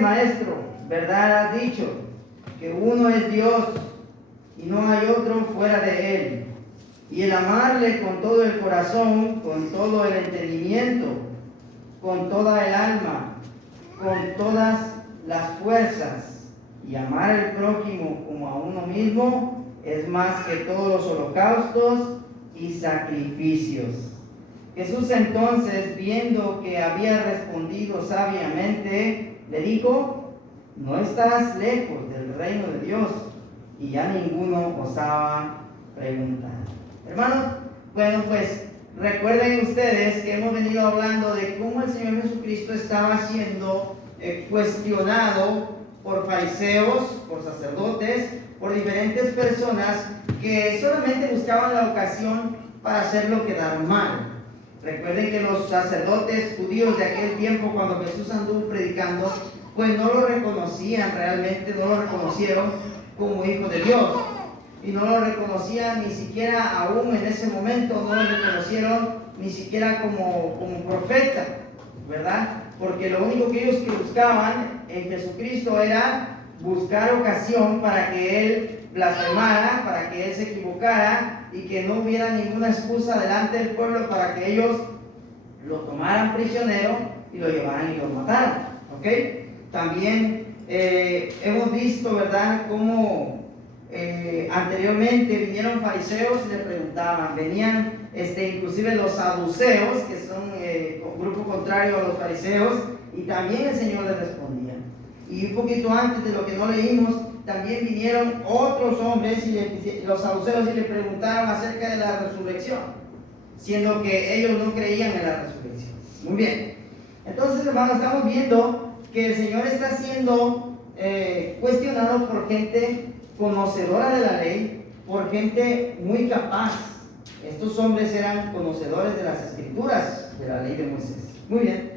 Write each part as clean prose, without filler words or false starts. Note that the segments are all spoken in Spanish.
Maestro, ¿verdad has dicho? Que uno es Dios y no hay otro fuera de Él. Y el amarle con todo el corazón, con todo el entendimiento, con toda el alma, con todas las fuerzas, y amar al prójimo como a uno mismo, es más que todos los holocaustos y sacrificios. Jesús entonces, viendo que había respondido sabiamente, le dijo: no estás lejos del reino de Dios. Y ya ninguno osaba preguntar. Hermanos, bueno, pues recuerden ustedes que hemos venido hablando de cómo el Señor Jesucristo estaba siendo cuestionado por fariseos, por sacerdotes, por diferentes personas que solamente buscaban la ocasión para hacerlo quedar mal. Recuerden que los sacerdotes judíos de aquel tiempo, cuando Jesús anduvo predicando, pues no lo reconocían realmente, no lo reconocieron como hijo de Dios. Y no lo reconocían ni siquiera aún en ese momento, no lo reconocieron ni siquiera como profeta, ¿verdad? Porque lo único que ellos buscaban en Jesucristo era buscar ocasión para que Él blasfemara, para que Él se equivocara y que no hubiera ninguna excusa delante del pueblo para que ellos lo tomaran prisionero y lo llevaran y lo mataran, ¿ok? También hemos visto, ¿verdad?, cómo anteriormente vinieron fariseos y le preguntaban, venían inclusive los saduceos, que son un grupo contrario a los fariseos, y también el Señor les respondía. Y un poquito antes de lo que no leímos, también vinieron otros hombres, los saduceos, y le preguntaron acerca de la resurrección, siendo que ellos no creían en la resurrección. Muy bien. Entonces, hermanos, estamos viendo que el Señor está siendo cuestionado por gente conocedora de la ley, por gente muy capaz. Estos hombres eran conocedores de las escrituras, de la ley de Moisés. Muy bien.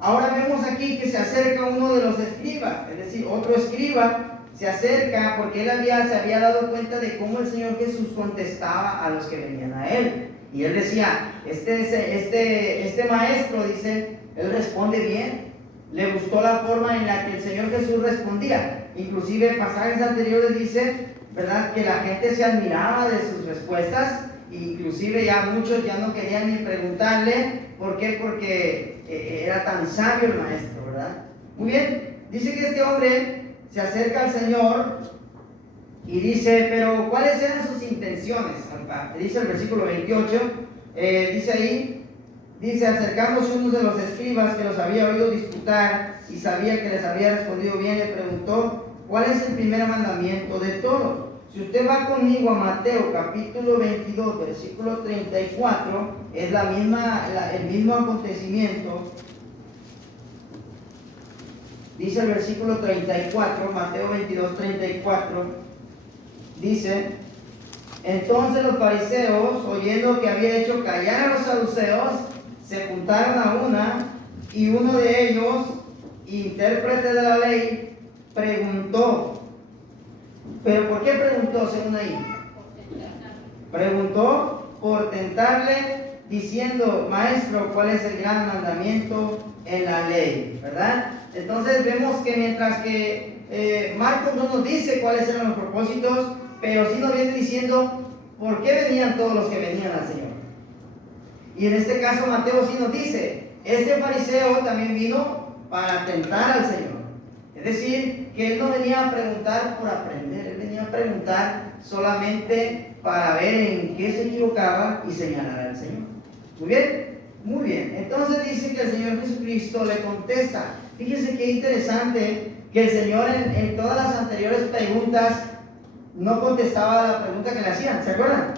Ahora vemos aquí que se acerca uno de los escribas, es decir, otro escriba se acerca porque él se había dado cuenta de cómo el Señor Jesús contestaba a los que venían a él. Y él decía, este maestro, dice, él responde bien. Le gustó la forma en la que el Señor Jesús respondía. Inclusive pasajes anteriores dice, ¿verdad?, que la gente se admiraba de sus respuestas. Inclusive ya muchos ya no querían ni preguntarle. ¿Por qué? Porque era tan sabio el maestro, ¿verdad? Muy bien. Dice que este hombre se acerca al Señor y dice, pero ¿cuáles eran sus intenciones? Dice el versículo 28, dice ahí, dice, acercándose uno de los escribas que los había oído disputar y sabía que les había respondido bien, le preguntó, ¿cuál es el primer mandamiento de todos? Si usted va conmigo a Mateo capítulo 22, versículo 34, es el mismo acontecimiento. Dice el versículo 34, Mateo 22, 34, dice, entonces los fariseos, oyendo que había hecho callar a los saduceos, se juntaron a una, y uno de ellos, intérprete de la ley, preguntó. ¿Pero por qué preguntó, según ahí? Preguntó por tentarle, diciendo, maestro, ¿cuál es el gran mandamiento en la ley? ¿Verdad? Entonces vemos que mientras que Marcos no nos dice cuáles eran los propósitos, pero sí nos viene diciendo por qué venían todos los que venían al Señor. Y en este caso Mateo sí nos dice, este fariseo también vino para tentar al Señor. Es decir, que él no venía a preguntar por aprender, él venía a preguntar solamente para ver en qué se equivocaba y señalar al Señor. ¿Muy bien? Muy bien. Entonces dice que el Señor Jesucristo le contesta. Fíjense qué interesante que el Señor en todas las anteriores preguntas no contestaba la pregunta que le hacían, ¿se acuerdan?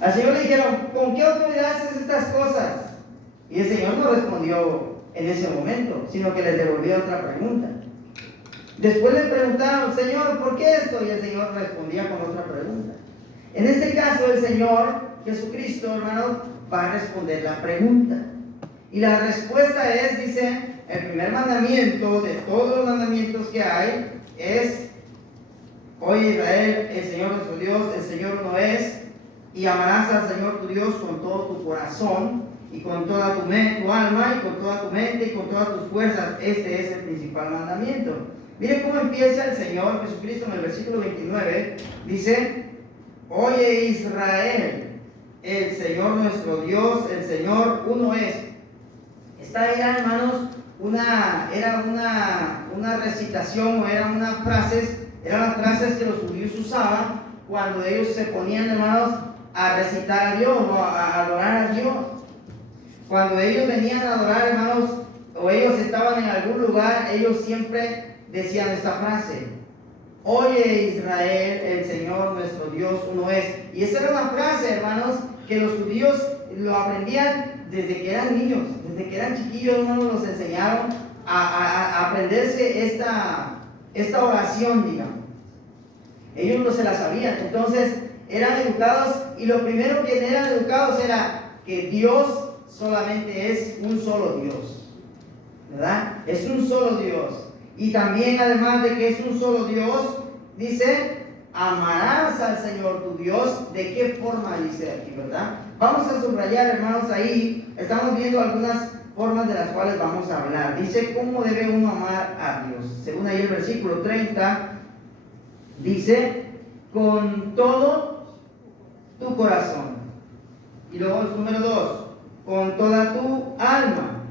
Al Señor le dijeron, ¿con qué autoridad haces estas cosas? Y el Señor no respondió en ese momento, sino que les devolvió otra pregunta. Después le preguntaron, Señor, ¿por qué esto? Y el Señor respondía con otra pregunta. En este caso, el Señor Jesucristo, hermanos, va a responder la pregunta. Y la respuesta es, dice, el primer mandamiento de todos los mandamientos que hay es, oye Israel, el Señor es tu Dios, el Señor no es, y amarás al Señor tu Dios con todo tu corazón y con toda tu alma, y con toda tu mente, y con todas tus fuerzas. Este es el principal mandamiento. Mire cómo empieza el Señor Jesucristo en el versículo 29. Dice: oye Israel, el Señor nuestro Dios, el Señor uno es. Esta era, hermanos, era una recitación, o eran las frases que los judíos usaban cuando ellos se ponían, hermanos, a recitar a Dios o a adorar a Dios. Cuando ellos venían a adorar, hermanos, o ellos estaban en algún lugar, ellos siempre decían esta frase: oye Israel, el Señor nuestro Dios uno es. Y esa era una frase, hermanos, que los judíos lo aprendían desde que eran niños, desde que eran chiquillos, hermanos, los enseñaron a aprenderse esta oración, digamos. Ellos no se la sabían, entonces eran educados, y lo primero que eran educados era que Dios solamente es un solo Dios, ¿verdad? Es un solo Dios. Y también, además de que es un solo Dios, dice: amarás al Señor tu Dios. ¿De qué forma dice aquí, verdad? Vamos a subrayar, hermanos, ahí estamos viendo algunas formas de las cuales vamos a hablar. Dice: ¿cómo debe uno amar a Dios? Según ahí el versículo 30, dice: con todo tu corazón. Y luego el número 2, con toda tu alma,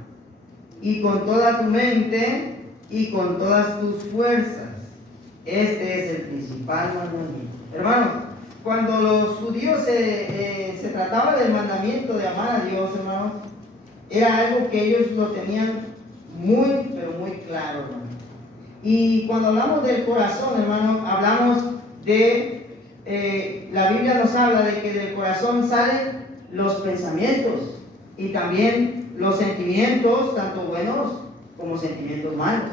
y con toda tu mente, y con todas tus fuerzas. Este es el principal mandamiento. Hermanos, cuando los judíos se trataba del mandamiento de amar a Dios, hermanos, era algo que ellos lo tenían muy, pero muy claro, hermanos. Y cuando hablamos del corazón, hermanos, hablamos de, la Biblia nos habla de que del corazón salen los pensamientos y también los sentimientos, tanto buenos como sentimientos malos.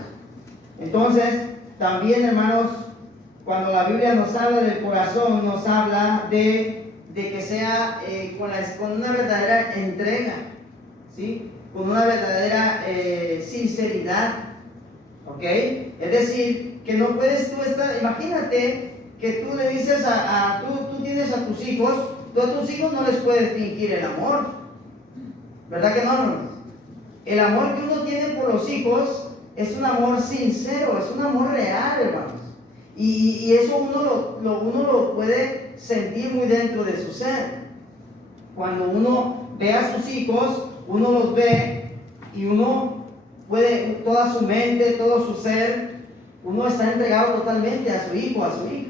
Entonces, también, hermanos, cuando la Biblia nos habla del corazón, nos habla de que sea con una verdadera entrega, ¿sí? Con una verdadera sinceridad, ¿ok? Es decir, que no puedes tú estar, imagínate que tú le dices tú tienes a tus hijos no les puedes fingir el amor, ¿verdad que no, hermanos? El amor que uno tiene por los hijos es un amor sincero, es un amor real, hermanos. Y eso uno lo puede sentir muy dentro de su ser. Cuando uno ve a sus hijos, uno los ve y uno puede, toda su mente, todo su ser, uno está entregado totalmente a su hijo, a su hija.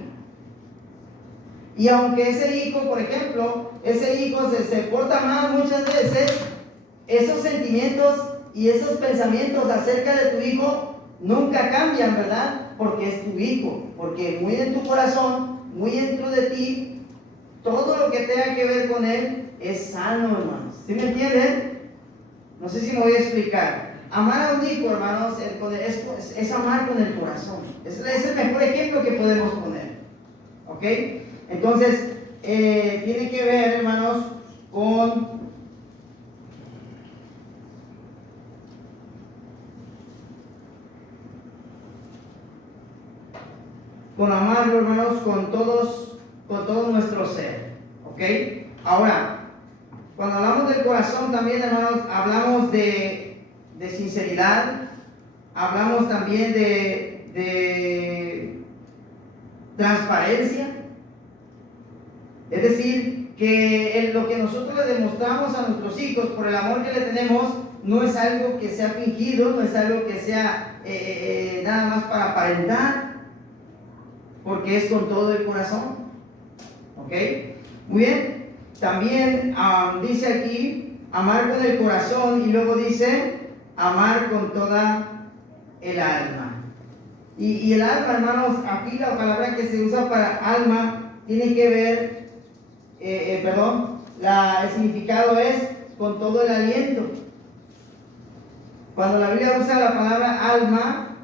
Y aunque ese hijo, por ejemplo, se porta mal muchas veces, esos sentimientos y esos pensamientos acerca de tu hijo nunca cambian, ¿verdad? Porque es tu hijo, porque muy en tu corazón, muy dentro de ti, todo lo que tenga que ver con él es sano, hermanos. ¿Sí me entienden? No sé si me voy a explicar. Amar a un hijo, hermanos, es amar con el corazón. Es el mejor ejemplo que podemos poner. ¿Ok? Entonces, tiene que ver, hermanos, con amarlo, hermanos, con todo nuestro ser. ¿Ok? Ahora, cuando hablamos del corazón también, hermanos, hablamos de sinceridad, hablamos también de transparencia. Es decir, que lo que nosotros le demostramos a nuestros hijos por el amor que le tenemos no es algo que sea fingido, no es algo que sea nada más para aparentar, porque es con todo el corazón. ¿Ok? Muy bien. También dice aquí amar con el corazón, y luego dice amar con toda el alma. Y el alma, hermanos, aquí la palabra que se usa para alma tiene que ver, el significado es con todo el aliento. Cuando la Biblia usa la palabra alma,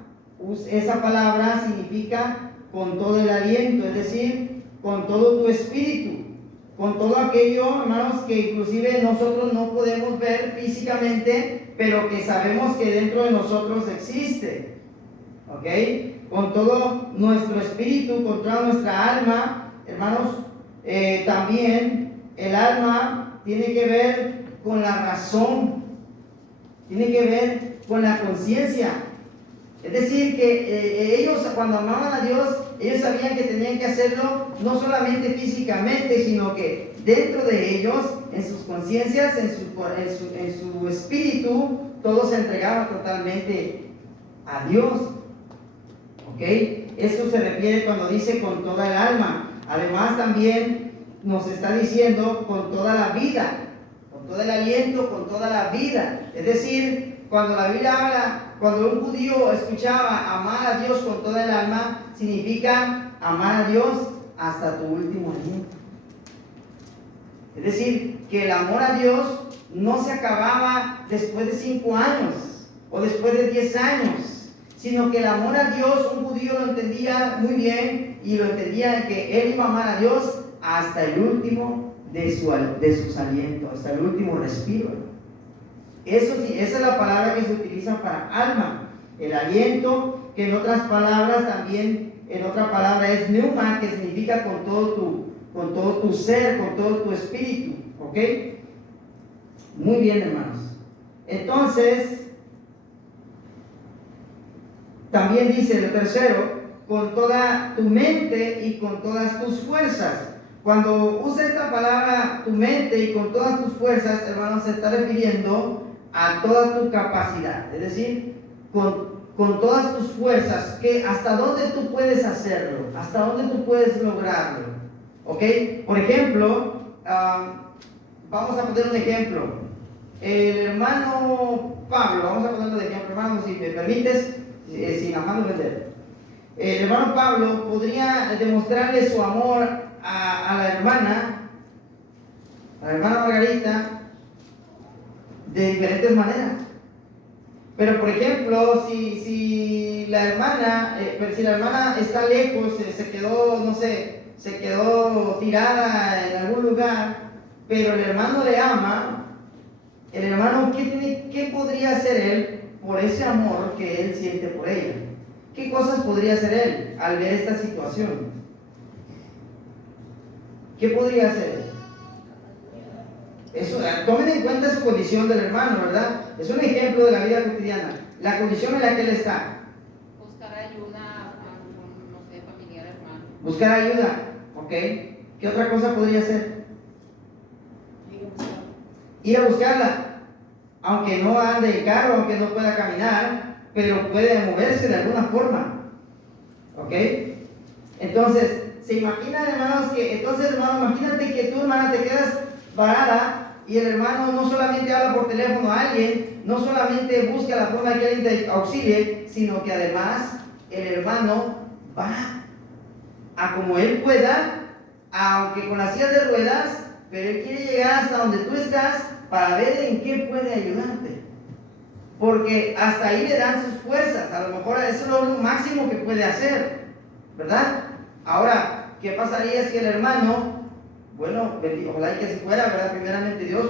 esa palabra significa con todo el aliento, es decir, con todo tu espíritu, con todo aquello, hermanos, que inclusive nosotros no podemos ver físicamente, pero que sabemos que dentro de nosotros existe. ¿Ok? Con todo nuestro espíritu, con toda nuestra alma, hermanos. También el alma tiene que ver con la razón, tiene que ver con la conciencia. Es decir, que ellos cuando amaban a Dios, ellos sabían que tenían que hacerlo no solamente físicamente, sino que dentro de ellos, en sus conciencias, en su espíritu, todo se entregaba totalmente a Dios. ¿Ok? Eso se refiere cuando dice con toda el alma. Además también nos está diciendo con toda la vida, con todo el aliento, con toda la vida. Es decir, cuando la Biblia habla, cuando un judío escuchaba amar a Dios con toda el alma, significa amar a Dios hasta tu último aliento. Es decir, que el amor a Dios no se acababa después de 5 años o después de 10 años, sino que el amor a Dios, un judío lo entendía muy bien y lo entendía que él iba a amar a Dios hasta el último de sus alientos, hasta el último respiro. Eso sí, esa es la palabra que se utiliza para alma, el aliento, que en otras palabras también, en otra palabra es pneuma, que significa con todo tu ser, con todo tu espíritu. ¿Ok? Muy bien, hermanos. Entonces, también dice lo tercero, con toda tu mente y con todas tus fuerzas. Cuando usa esta palabra tu mente y con todas tus fuerzas, hermanos, se está refiriendo a toda tu capacidad. Es decir, con todas tus fuerzas, que hasta dónde tú puedes hacerlo, hasta dónde tú puedes lograrlo. ¿Ok? Por ejemplo, vamos a poner un ejemplo. El hermano Pablo, vamos a ponerlo de ejemplo, hermano, si me permites, sin afán de vender. El hermano Pablo podría demostrarle su amor a la hermana Margarita, de diferentes maneras. Pero por ejemplo, si la hermana está lejos, se quedó, no sé, se quedó tirada en algún lugar, pero el hermano le ama, el hermano, ¿qué podría hacer él por ese amor que él siente por ella? ¿Qué cosas podría hacer él al ver esta situación? ¿Qué podría hacer? Eso, tomen en cuenta su condición del hermano, ¿verdad? Es un ejemplo de la vida cotidiana, la condición en la que él está. Buscar ayuda a un, no sé, familiar, hermano. Buscar ayuda, ¿ok? ¿Qué otra cosa podría hacer? Ir a buscarla. Aunque no ande en carro, aunque no pueda caminar, pero puede moverse de alguna forma. ¿Ok? Entonces, ¿se imaginan, hermanos, imagínate que tú, hermana, te quedas varada y el hermano no solamente habla por teléfono a alguien, no solamente busca la forma de que alguien te auxilie, sino que además el hermano va a como él pueda, aunque con las sillas de ruedas, pero él quiere llegar hasta donde tú estás para ver en qué puede ayudarte. Porque hasta ahí le dan sus fuerzas, a lo mejor eso es lo máximo que puede hacer, ¿verdad? Ahora, ¿qué pasaría si el hermano, bueno, ojalá y que se fuera, ¿verdad? Primeramente Dios,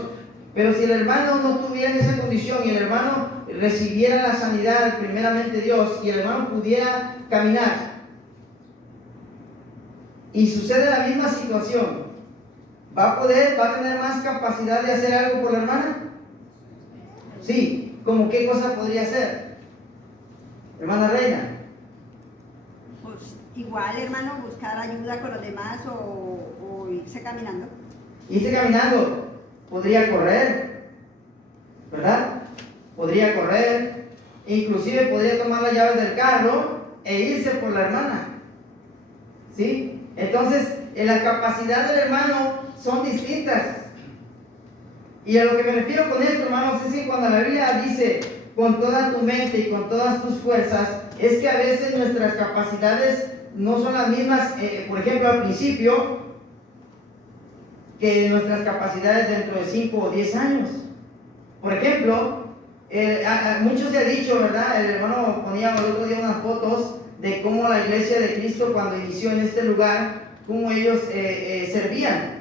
pero si el hermano no tuviera esa condición y el hermano recibiera la sanidad, primeramente Dios, y el hermano pudiera caminar, y sucede la misma situación, ¿va a tener más capacidad de hacer algo por la hermana? Sí, ¿como qué cosa podría hacer? Hermana Reina. Pues igual, hermano, buscar ayuda con los demás o irse caminando. Irse caminando, podría correr, ¿verdad? Podría correr, inclusive podría tomar las llaves del carro e irse por la hermana. ¿Sí? Entonces, la capacidad del hermano son distintas. Y a lo que me refiero con esto, hermanos, es que cuando la Biblia dice con toda tu mente y con todas tus fuerzas, es que a veces nuestras capacidades no son las mismas, por ejemplo, al principio, que nuestras capacidades dentro de 5 o 10 años. Por ejemplo, mucho se ha dicho, ¿verdad? El hermano ponía el otro día unas fotos de cómo la iglesia de Cristo, cuando inició en este lugar, cómo ellos servían.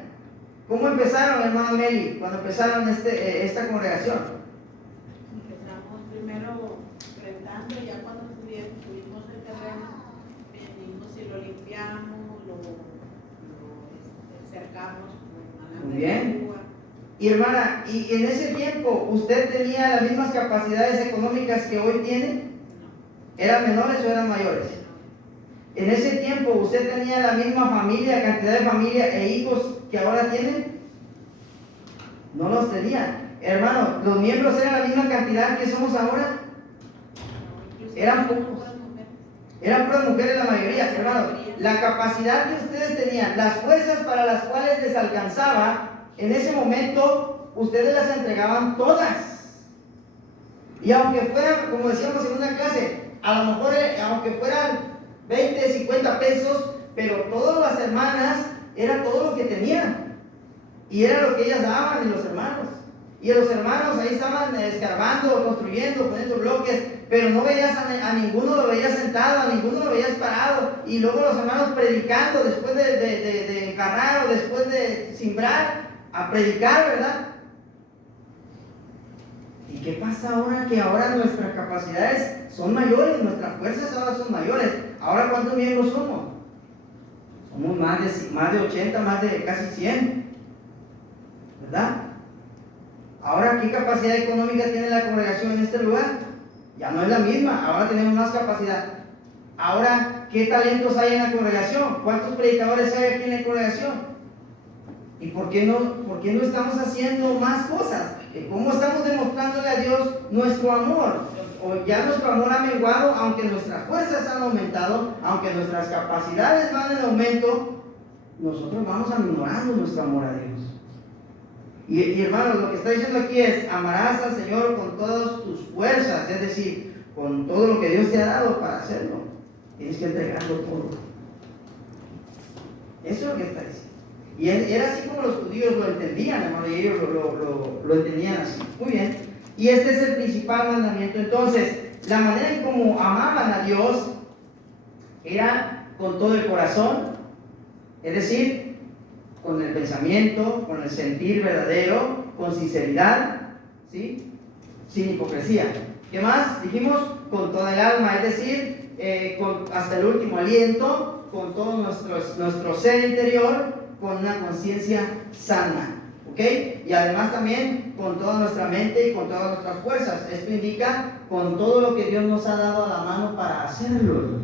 ¿Cómo empezaron, hermano Meli, cuando empezaron esta congregación? Empezamos primero rentando, ya cuando tuvimos el terreno, venimos y lo limpiamos, lo cercamos con Muy bien. Y hermana, ¿y en ese tiempo usted tenía las mismas capacidades económicas que hoy tiene? ¿Eran menores o eran mayores? En ese tiempo usted tenía la misma familia, cantidad de familia e hijos que ahora tiene. No los tenía. Hermano, los miembros eran la misma cantidad que somos ahora. Eran pocos. Eran puras mujeres la mayoría, hermano. La capacidad que ustedes tenían, las fuerzas para las cuales les alcanzaba, en ese momento ustedes las entregaban todas. Y aunque fueran, como decíamos en una clase, a lo mejor aunque fueran 20, 50 pesos, pero todas las hermanas era todo lo que tenían. Y era lo que ellas daban, y los hermanos. Y los hermanos ahí estaban escarbando, construyendo, poniendo bloques, pero no veías a ninguno lo veías sentado, a ninguno lo veías parado. Y luego los hermanos predicando después de encarnar o después de simbrar, a predicar, ¿verdad? ¿Y qué pasa ahora? Que ahora nuestras capacidades son mayores, nuestras fuerzas ahora son mayores. Ahora, ¿cuántos miembros somos? Somos más de 80, más de casi 100, ¿verdad? Ahora, ¿qué capacidad económica tiene la congregación en este lugar? Ya no es la misma, ahora tenemos más capacidad. Ahora, ¿qué talentos hay en la congregación? ¿Cuántos predicadores hay aquí en la congregación? ¿Y por qué no estamos haciendo más cosas? ¿Cómo estamos demostrándole a Dios nuestro amor? O ya nuestro amor ha menguado, aunque nuestras fuerzas han aumentado, aunque nuestras capacidades van en aumento, nosotros vamos aminorando nuestro amor a Dios. Y hermanos, lo que está diciendo aquí es: amarás al Señor con todas tus fuerzas, es decir, con todo lo que Dios te ha dado para hacerlo. Tienes que entregarlo todo. Eso es lo que está diciendo. Y era así como los judíos lo entendían, hermano, y ellos lo entendían así. Muy bien. Y este es el principal mandamiento. Entonces, la manera en cómo amaban a Dios era con todo el corazón, es decir, con el pensamiento, con el sentir verdadero, con sinceridad, ¿sí? Sin hipocresía. ¿Qué más? Dijimos, con toda el alma, es decir, hasta el último aliento, con todo nuestro ser interior, con una conciencia sana, ¿ok? Y además también con toda nuestra mente y con todas nuestras fuerzas. Esto indica con todo lo que Dios nos ha dado a la mano para hacerlo,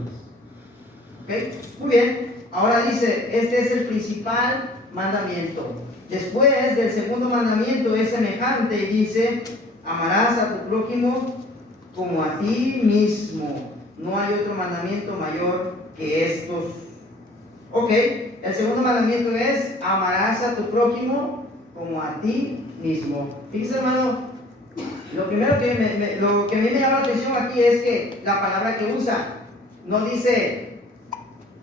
¿ok? Muy bien. Ahora dice, este es el principal mandamiento. Después del segundo mandamiento es semejante y dice: amarás a tu prójimo como a ti mismo. No hay otro mandamiento mayor que estos. Ok, el segundo mandamiento es: amarás a tu prójimo como a ti mismo. Fíjese, hermano, lo primero lo que a mí me llama la atención aquí es que la palabra que usa no dice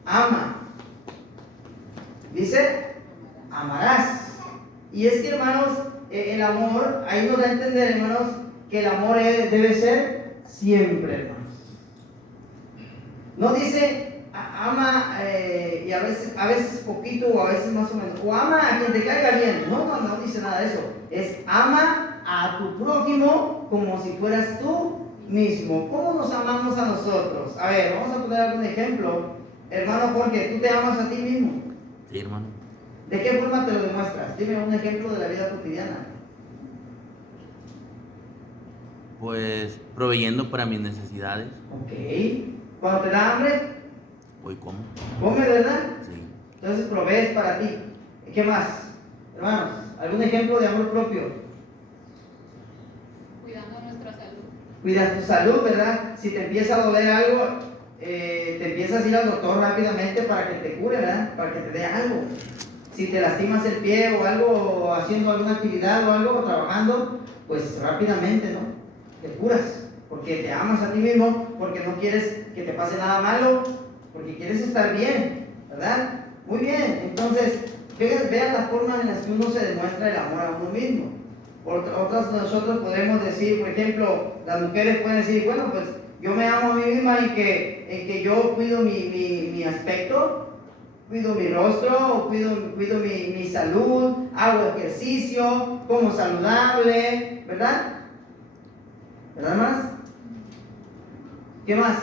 ama, dice amarás. Y es que, hermanos, el amor, ahí nos da a entender, hermanos, que el amor debe ser siempre, hermanos. No dice ama y a veces poquito o a veces más o menos, o ama a quien te caiga bien. No dice nada de eso. Es ama a tu prójimo como si fueras tú mismo. ¿Cómo nos amamos a nosotros? A ver, vamos a poner algún ejemplo. Hermano Jorge, ¿tú te amas a ti mismo? Sí, hermano. ¿De qué forma te lo demuestras? Dime un ejemplo de la vida cotidiana. Pues proveyendo para mis necesidades. Ok. Cuando te da hambre, Voy como. come, ¿verdad? Sí. Entonces provees para ti. ¿Qué más? Hermanos, ¿algún ejemplo de amor propio? Cuidando nuestra salud. Cuidas tu salud, ¿verdad? Si te empieza a doler algo, te empiezas a ir al doctor rápidamente para que te cure, ¿verdad? Para que te dé algo. Si te lastimas el pie o algo, haciendo alguna actividad o algo, o trabajando, pues rápidamente, ¿no? Te curas, porque te amas a ti mismo, porque no quieres que te pase nada malo, porque quieres estar bien, ¿verdad? Muy bien. Entonces, vean las formas en las que uno se demuestra el amor a uno mismo. Otras nosotros podemos decir, por ejemplo, las mujeres pueden decir: bueno, pues yo me amo a mí misma en que yo cuido mi aspecto, cuido mi rostro, cuido mi salud, hago ejercicio, como saludable, ¿verdad? ¿Verdad más? ¿Qué más?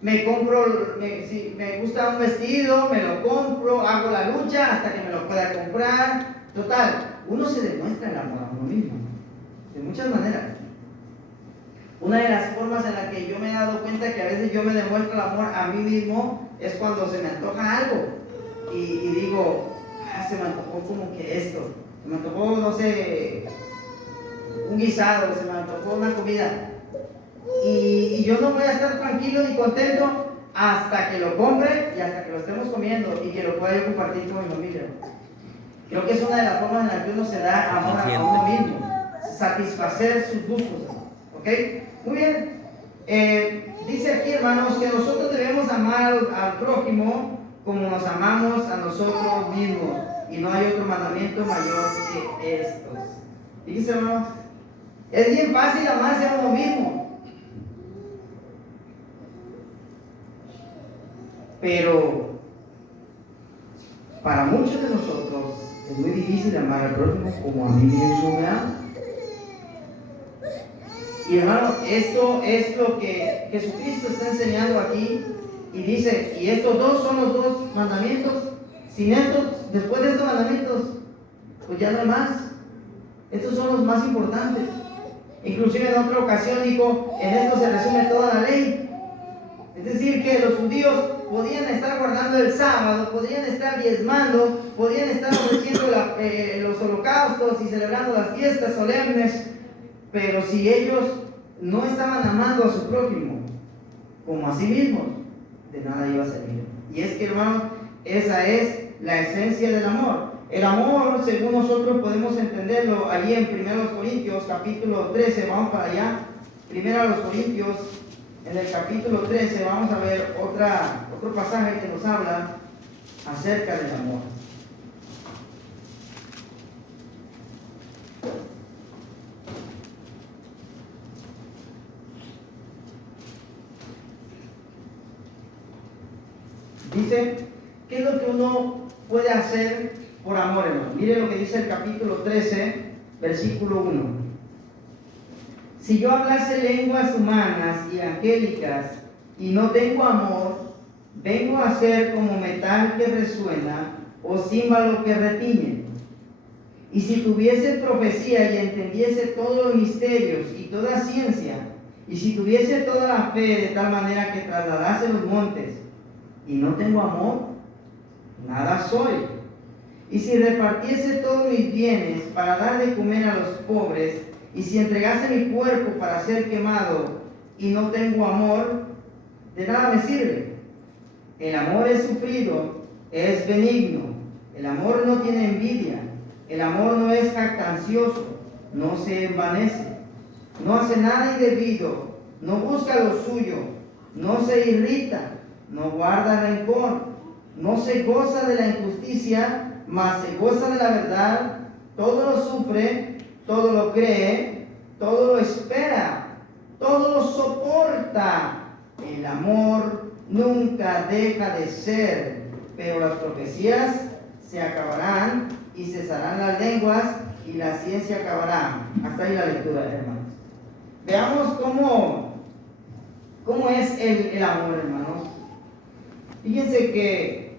Si me gusta un vestido, me lo compro, hago la lucha hasta que me lo pueda comprar. Total, uno se demuestra el amor a uno mismo, de muchas maneras. Una de las formas en la que yo me he dado cuenta que a veces yo me demuestro el amor a mí mismo es cuando se me antoja algo y digo, se me antojó como que esto, se me antojó, no sé, un guisado, se me antojó una comida. Y yo no voy a estar tranquilo ni contento hasta que lo compre y hasta que lo estemos comiendo y que lo pueda yo compartir con mi familia. Creo que es una de las formas en las que uno se da amor a uno mismo, satisfacer sus gustos, ¿ok? Muy bien. Dice aquí, hermanos, que nosotros debemos amar al prójimo como nos amamos a nosotros mismos, y no hay otro mandamiento mayor que estos. Dice, hermanos, es bien fácil amarse a uno mismo, pero para muchos de nosotros es muy difícil amar al prójimo como a mí mismo me amo. Y hermano, esto es lo que Jesucristo está enseñando aquí, y dice, y estos dos son los dos mandamientos. Sin estos, después de estos mandamientos, pues ya no hay más. Estos son los más importantes. Inclusive en otra ocasión dijo, en esto se resume toda la ley. Es decir, que los judíos podían estar guardando el sábado, podían estar diezmando, podían estar ofreciendo los holocaustos y celebrando las fiestas solemnes, pero si ellos no estaban amando a su prójimo como a sí mismos, de nada iba a servir. Y es que, hermanos, esa es la esencia del amor. El amor, según nosotros podemos entenderlo allí en 1 Corintios capítulo 13, vamos para allá. 1 Corintios, en el capítulo 13, vamos a ver otro pasaje que nos habla acerca del amor. Dice, ¿qué es lo que uno puede hacer por amor, hermano? Mire lo que dice el capítulo 13, versículo 1. Si yo hablase lenguas humanas y angélicas y no tengo amor, vengo a ser como metal que resuena o címbalo que retiñe. Y si tuviese profecía y entendiese todos los misterios y toda ciencia, y si tuviese toda la fe de tal manera que trasladase los montes, y no tengo amor, nada soy. Y si repartiese todos mis bienes para dar de comer a los pobres, y si entregase mi cuerpo para ser quemado, y no tengo amor, de nada me sirve. El amor es sufrido, es benigno. El amor no tiene envidia. El amor no es jactancioso, no se envanece, no hace nada indebido, no busca lo suyo, no se irrita, no guarda rencor, no se goza de la injusticia, mas se goza de la verdad. Todo lo sufre, todo lo cree, todo lo espera, todo lo soporta. El amor nunca deja de ser, pero las profecías se acabarán y cesarán las lenguas y la ciencia acabará. Hasta ahí la lectura, hermanos. Veamos cómo es el amor, hermanos. Fíjense que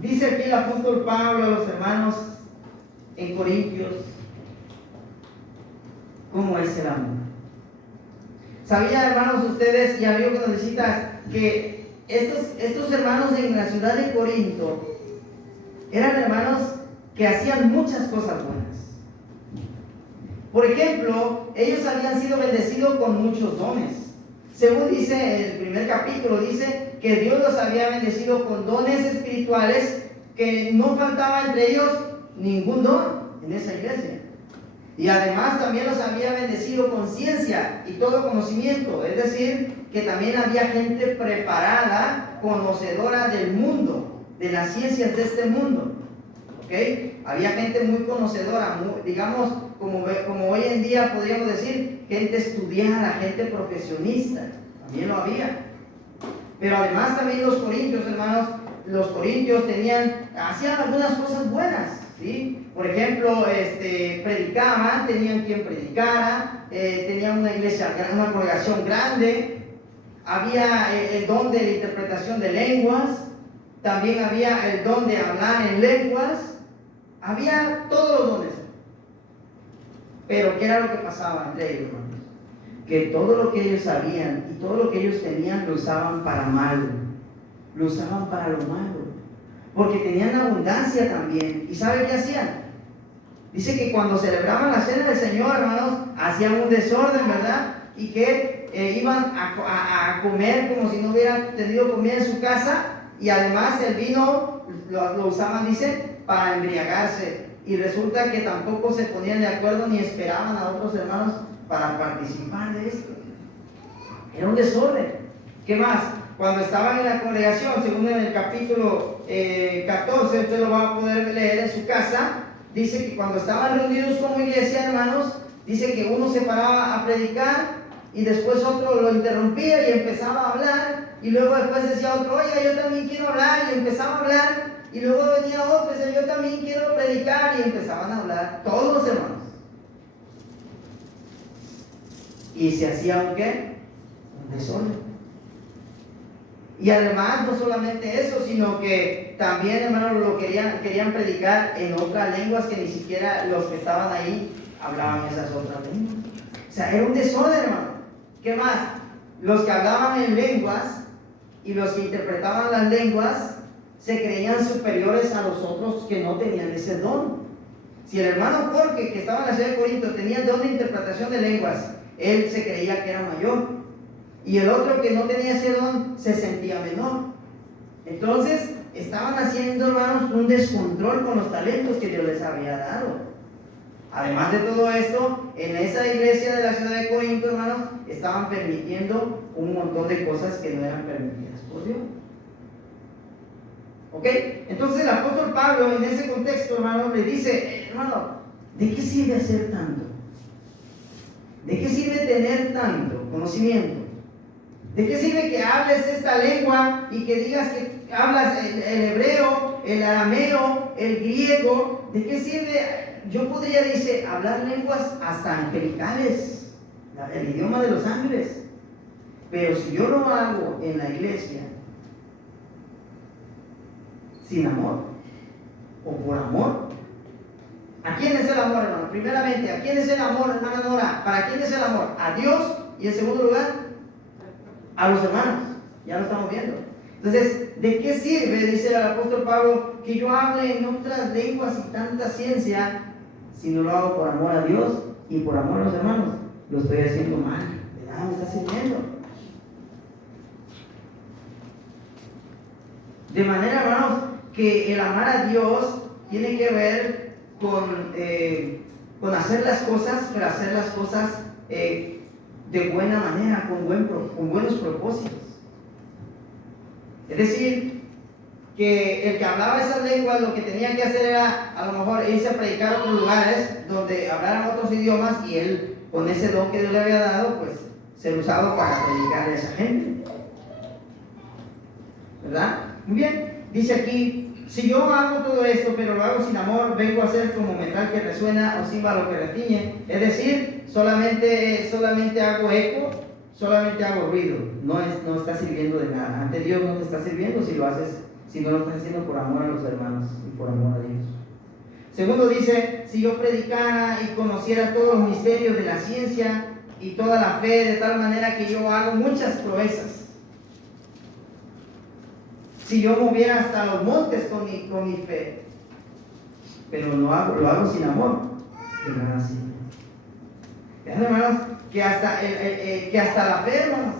dice aquí el apóstol Pablo a los hermanos en Corintios cómo es el amor. ¿Sabían, hermanos, ustedes y amigos que nos visitan, que estos hermanos en la ciudad de Corinto eran hermanos que hacían muchas cosas buenas? Por ejemplo, ellos habían sido bendecidos con muchos dones. Según dice el primer capítulo, dice que Dios los había bendecido con dones espirituales, que no faltaba entre ellos ningún don en esa iglesia. Y además también los había bendecido con ciencia y todo conocimiento. Es decir, que también había gente preparada, conocedora del mundo, de las ciencias de este mundo. ¿Okay? Había gente muy conocedora, digamos, como hoy en día podríamos decir, gente estudiada, gente profesionista. También lo había. Pero además también los corintios, hermanos, los corintios hacían algunas cosas buenas, ¿sí? Por ejemplo, predicaban, tenían quien predicara, tenían una iglesia, una congregación grande, había el don de la interpretación de lenguas, también había el don de hablar en lenguas, había todos los dones. Pero ¿qué era lo que pasaba entre ellos, hermanos? Que todo lo que ellos sabían y todo lo que ellos tenían lo usaban para mal, lo usaban para lo malo, porque tenían abundancia también. ¿Y sabe qué hacían? Dice que cuando celebraban la cena del Señor, hermanos, hacían un desorden, ¿verdad? Y que iban a comer como si no hubieran tenido comida en su casa, y además el vino lo usaban, dice, para embriagarse. Y resulta que tampoco se ponían de acuerdo ni esperaban a otros hermanos para participar de esto. Era un desorden. ¿Qué más? Cuando estaban en la congregación, según en el capítulo 14, usted lo va a poder leer en su casa, dice que cuando estaban reunidos como iglesia, hermanos, dice que uno se paraba a predicar y después otro lo interrumpía y empezaba a hablar, y luego después decía otro, oiga, yo también quiero hablar, y empezaba a hablar, y luego venía otro y decía, yo también quiero predicar, y empezaban a hablar todos los hermanos. Y se hacía un ¿qué? Un desorden. Y además no solamente eso, sino que también, hermanos, lo querían predicar en otras lenguas que ni siquiera los que estaban ahí hablaban esas otras lenguas. O sea, era un desorden, hermano. ¿Qué más? Los que hablaban en lenguas y los que interpretaban las lenguas se creían superiores a los otros que no tenían ese don. Si el hermano Jorge, que estaba en la ciudad de Corinto, tenía el don de interpretación de lenguas, él se creía que era mayor. Y el otro que no tenía ese don se sentía menor. Entonces estaban haciendo, hermanos, un descontrol con los talentos que Dios les había dado. Además de todo esto, en esa iglesia de la ciudad de Corinto, hermanos, estaban permitiendo un montón de cosas que no eran permitidas por Dios. ¿Ok? Entonces el apóstol Pablo en ese contexto, hermano, le dice, hermano, ¿de qué sirve hacer tanto? ¿De qué sirve tener tanto conocimiento? ¿De qué sirve que hables esta lengua y que digas que hablas el hebreo, el arameo, el griego? ¿De qué sirve? Yo podría, dice, hablar lenguas hasta angelicales, el idioma de los ángeles. Pero si yo lo hago en la iglesia sin amor o por amor, ¿a quién es el amor, hermano? Primeramente, ¿a quién es el amor, hermana Nora? ¿Para quién es el amor? A Dios, y en segundo lugar, a los hermanos. Ya lo estamos viendo. Entonces, ¿de qué sirve, dice el apóstol Pablo, que yo hable en otras lenguas y tanta ciencia si no lo hago por amor a Dios y por amor a los hermanos? Lo estoy haciendo mal. De nada me está sirviendo. De manera, hermanos, que el amar a Dios tiene que ver con hacer las cosas, pero hacer las cosas de buena manera, con buenos propósitos. Es decir, que el que hablaba esas lenguas lo que tenía que hacer era a lo mejor irse a predicar a otros lugares donde hablaran otros idiomas, y él, con ese don que Dios le había dado, pues se lo usaba para predicar a esa gente. ¿Verdad? Muy bien, dice aquí, si yo hago todo esto pero lo hago sin amor, vengo a ser como metal que resuena o címbalo que retiñe. Es decir, solamente hago eco, solamente hago ruido, no está sirviendo de nada. Ante Dios no te está sirviendo si no lo estás haciendo por amor a los hermanos y por amor a Dios. Segundo dice, si yo predicara y conociera todos los misterios de la ciencia y toda la fe, de tal manera que yo hago muchas proezas. Si yo moviera hasta los montes con mi fe, pero lo hago sin amor, de nada sirve. Vean, hermanos, que hasta la fe, hermanos.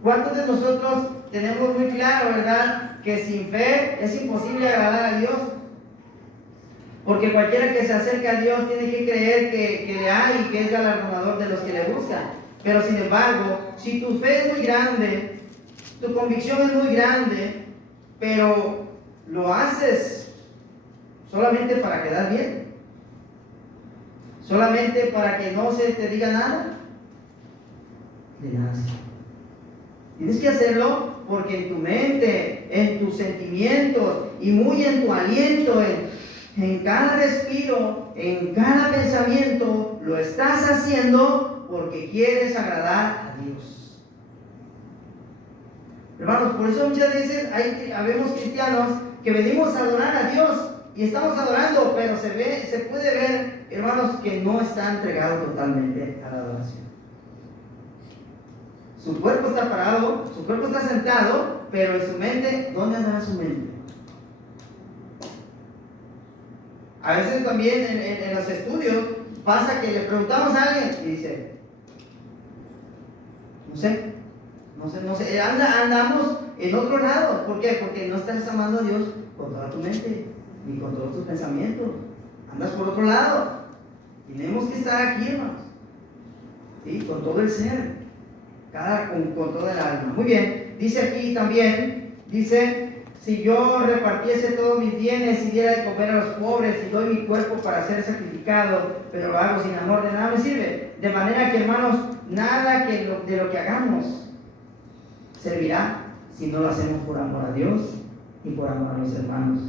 ¿Cuántos de nosotros tenemos muy claro, verdad, que sin fe es imposible agradar a Dios? Porque cualquiera que se acerque a Dios tiene que creer que le hay y que es galardonador de los que le buscan. Pero sin embargo, si tu fe es muy grande, tu convicción es muy grande, pero lo haces solamente para quedar bien, solamente para que no se te diga nada, de nada sirve. Tienes que hacerlo porque en tu mente, en tus sentimientos y muy en tu aliento, en cada respiro, en cada pensamiento, lo estás haciendo porque quieres agradar a Dios. Hermanos, por eso muchas veces habemos cristianos que venimos a adorar a Dios y estamos adorando, pero se puede ver, hermanos, que no está entregado totalmente a la adoración. Su cuerpo está parado, su cuerpo está sentado, pero en su mente, ¿dónde andará su mente? A veces también en los estudios pasa que le preguntamos a alguien y dice, no sé, andamos en otro lado. ¿Por qué? Porque no estás amando a Dios con toda tu mente, ni con todos tus pensamientos. Andas por otro lado. Tenemos que estar aquí, hermanos, ¿sí? Con todo el ser, con toda el alma. Muy bien, dice aquí también, si yo repartiese todos mis bienes y diera de comer a los pobres y doy mi cuerpo para ser sacrificado, pero lo hago sin amor, de nada me sirve. De manera que, hermanos, nada de lo que hagamos servirá si no lo hacemos por amor a Dios y por amor a los hermanos.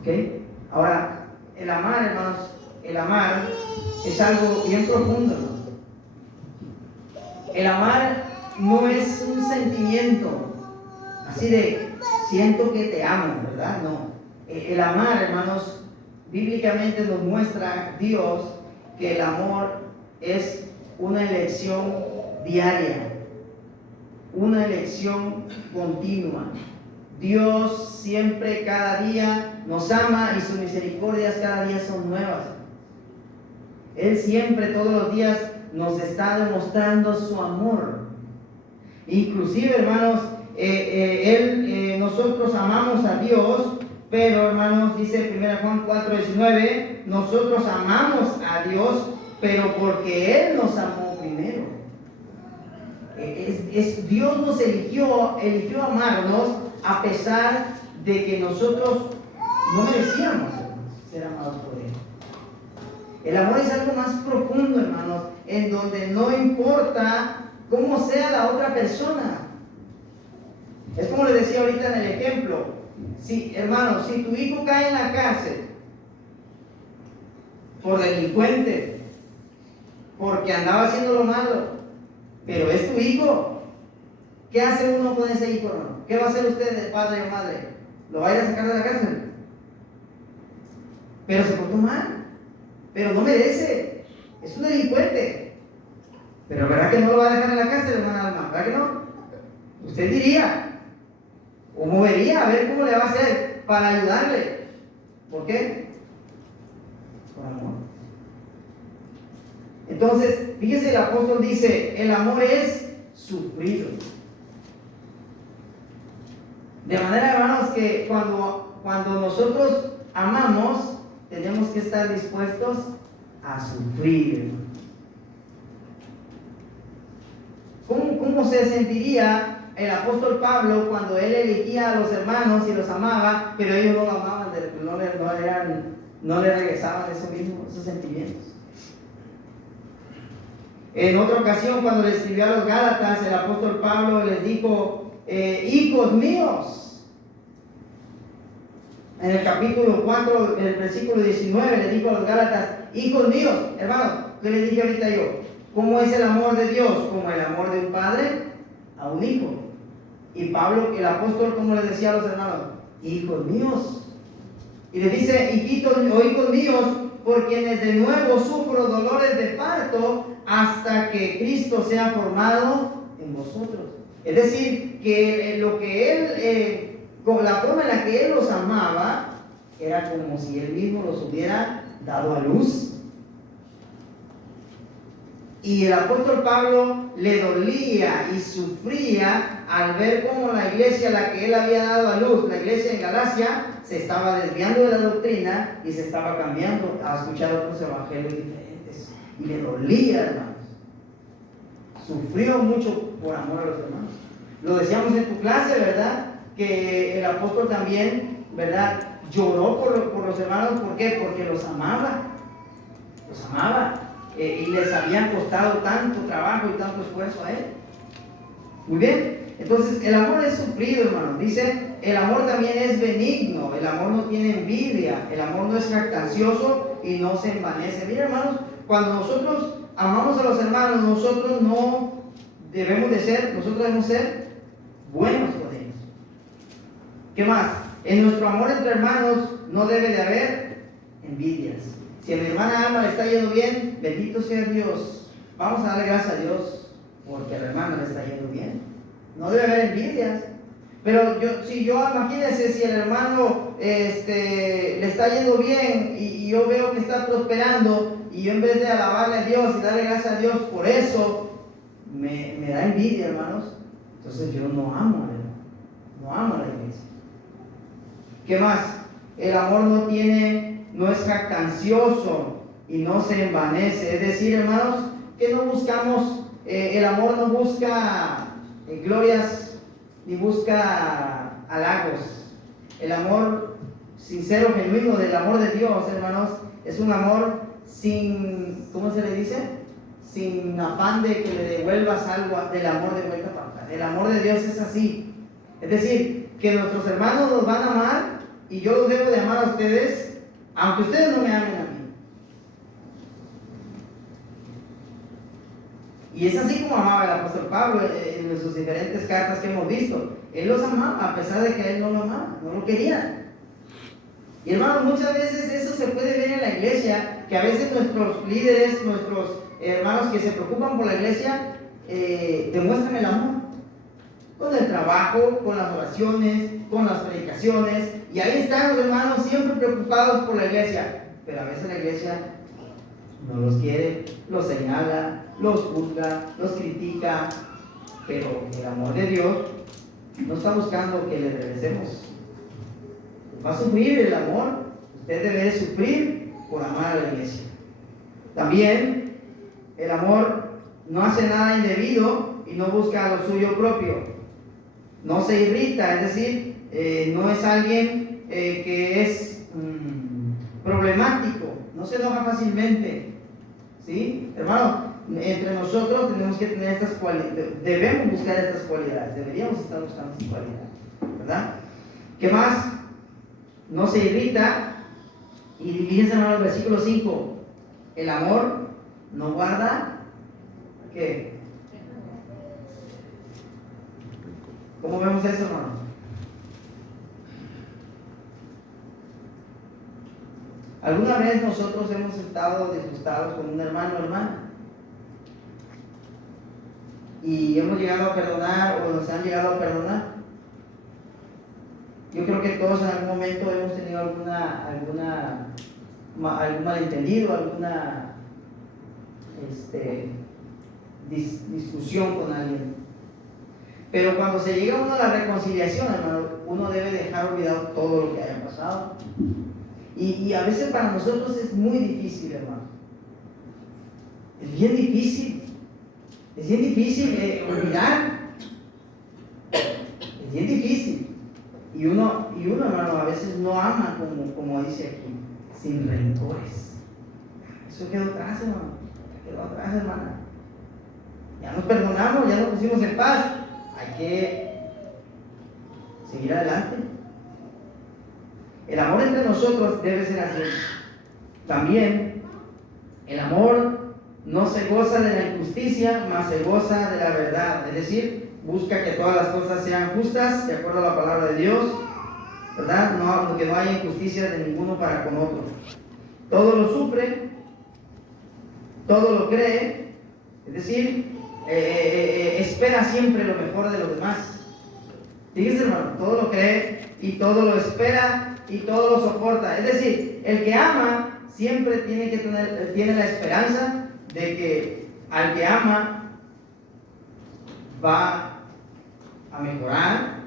¿Ok? Ahora, el amar, hermanos, el amar es algo bien profundo, hermanos. El amar no es un sentimiento así de siento que te amo, ¿verdad? No. El amar, hermanos, bíblicamente nos muestra Dios que el amor es una elección diaria, una elección continua. Dios siempre, cada día, nos ama y sus misericordias cada día son nuevas. Él siempre, todos los días, nos está demostrando su amor. Inclusive, hermanos, nosotros amamos a Dios, pero, hermanos, dice 1 Juan 4:19, nosotros amamos a Dios, pero porque Él nos amó primero. Dios nos eligió amarnos a pesar de que nosotros no merecíamos ser amados por Él. El amor es algo más profundo, hermanos, en donde no importa cómo sea la otra persona. Es como les decía ahorita en el ejemplo. Hermanos, si tu hijo cae en la cárcel por delincuente, porque andaba haciendo lo malo, pero es tu hijo, ¿qué hace uno con ese hijo, hermano? ¿Qué va a hacer usted, padre o madre? ¿Lo va a ir a sacar de la cárcel? Pero se portó mal, pero no merece, es un delincuente. Pero ¿verdad que no lo va a dejar en la cárcel, hermana Alma? ¿Verdad que no? Usted diría, o movería a ver cómo le va a hacer para ayudarle. ¿Por qué? Por amor. Entonces, fíjese, el apóstol dice, el amor es sufrido. De manera, hermanos, que cuando nosotros amamos, tenemos que estar dispuestos a sufrir. ¿Cómo se sentiría el apóstol Pablo cuando él elegía a los hermanos y los amaba, pero ellos no lo amaban, no le regresaban esos sentimientos? En otra ocasión, cuando le escribió a los Gálatas, el apóstol Pablo les dijo, hijos míos. En el capítulo 4, el versículo 19, le dijo a los Gálatas, hijos míos. Hermano, ¿qué les dije ahorita yo? ¿Cómo es el amor de Dios? Como el amor de un padre a un hijo. Y Pablo, el apóstol, ¿cómo les decía a los hermanos? Hijos míos. Y les dice, hijitos o hijos míos, por quienes de nuevo sufro dolores de parto hasta que Cristo sea formado en vosotros. Es decir, que la forma en la que Él los amaba era como si Él mismo los hubiera dado a luz. Y el apóstol Pablo le dolía y sufría al ver cómo la iglesia a la que él había dado a luz, la iglesia en Galacia, se estaba desviando de la doctrina y se estaba cambiando a escuchar otros evangelios diferentes. Y le dolía, hermanos. Sufrió mucho por amor a los hermanos. Lo decíamos en tu clase, ¿verdad? Que el apóstol también, ¿verdad? Lloró por los hermanos. ¿Por qué? Porque los amaba. Los amaba. Y les habían costado tanto trabajo y tanto esfuerzo a él. Muy bien. Entonces, el amor es sufrido, hermanos. Dice, el amor también es benigno. El amor no tiene envidia. El amor no es jactancioso y no se envanece. Mira, hermanos, cuando nosotros amamos a los hermanos, nosotros debemos ser buenos con ellos. ¿Qué más? En nuestro amor entre hermanos no debe de haber envidias. Si a mi hermana Alma le está yendo bien, bendito sea Dios. Vamos a darle gracias a Dios porque a la hermana le está yendo bien. No debe haber envidias. Pero imagínense si el hermano le está yendo bien y yo veo que está prosperando y yo en vez de alabarle a Dios y darle gracias a Dios por eso, me da envidia, hermanos. Entonces yo no amo a la iglesia. ¿Qué más? El amor no es jactancioso y no se envanece. Es decir, hermanos, que no buscamos, el amor no busca glorias ni busca halagos. El amor sincero, genuino del amor de Dios, hermanos, es un amor sin, ¿cómo se le dice? Sin afán de que le devuelvas algo del amor de vuelta para atrás. El amor de Dios es así. Es decir, que nuestros hermanos nos van a amar y yo los debo de amar a ustedes, aunque ustedes no me amen a mí. Y es así como amaba el apóstol Pablo en sus diferentes cartas que hemos visto. Él los amaba a pesar de que él no lo amaba, no lo quería. Y hermanos, muchas veces eso se puede ver en la iglesia, que a veces nuestros líderes, nuestros hermanos que se preocupan por la iglesia, demuestran el amor. Con el trabajo, con las oraciones, con las predicaciones. Y ahí están los hermanos siempre preocupados por la iglesia. Pero a veces la iglesia no los quiere, los señala, los juzga, los critica, pero el amor de Dios no está buscando que le regresemos. Va a sufrir el amor, usted debe de sufrir por amar a la iglesia. También el amor no hace nada indebido y no busca lo suyo propio. No se irrita, es decir, no es alguien que es problemático, no se enoja fácilmente. ¿Sí? Hermano, entre nosotros tenemos que tener estas cualidades, debemos buscar estas cualidades, deberíamos estar buscando estas cualidades, ¿verdad? ¿Qué más? No se irrita. Y fíjense, hermano, el versículo 5, el amor no guarda, ¿qué? ¿Cómo vemos eso, hermano? ¿Alguna vez nosotros hemos estado disgustados con un hermano o hermana? Y hemos llegado a perdonar o nos han llegado a perdonar. Yo creo que todos en algún momento hemos tenido algún malentendido, alguna discusión con alguien. Pero cuando se llega uno a la reconciliación, hermano, uno debe dejar olvidado todo lo que haya pasado. Y a veces para nosotros es muy difícil, hermano. Es bien difícil. Es bien difícil olvidar. Es bien difícil. Y uno, hermano, a veces no ama como dice aquí, sin rencores. Eso quedó atrás, hermano. Quedó atrás, hermana. Ya nos perdonamos, ya nos pusimos en paz. Hay que seguir adelante. El amor entre nosotros debe ser así. También el amor no se goza de la injusticia, mas se goza de la verdad. Es decir, busca que todas las cosas sean justas, de acuerdo a la palabra de Dios, ¿verdad? Que no haya injusticia de ninguno para con otro. Todo lo sufre, todo lo cree, es decir, espera siempre lo mejor de los demás. Fíjense, hermano, todo lo cree y todo lo espera y todo lo soporta. Es decir, el que ama siempre tiene la esperanza de que al que ama va a mejorar.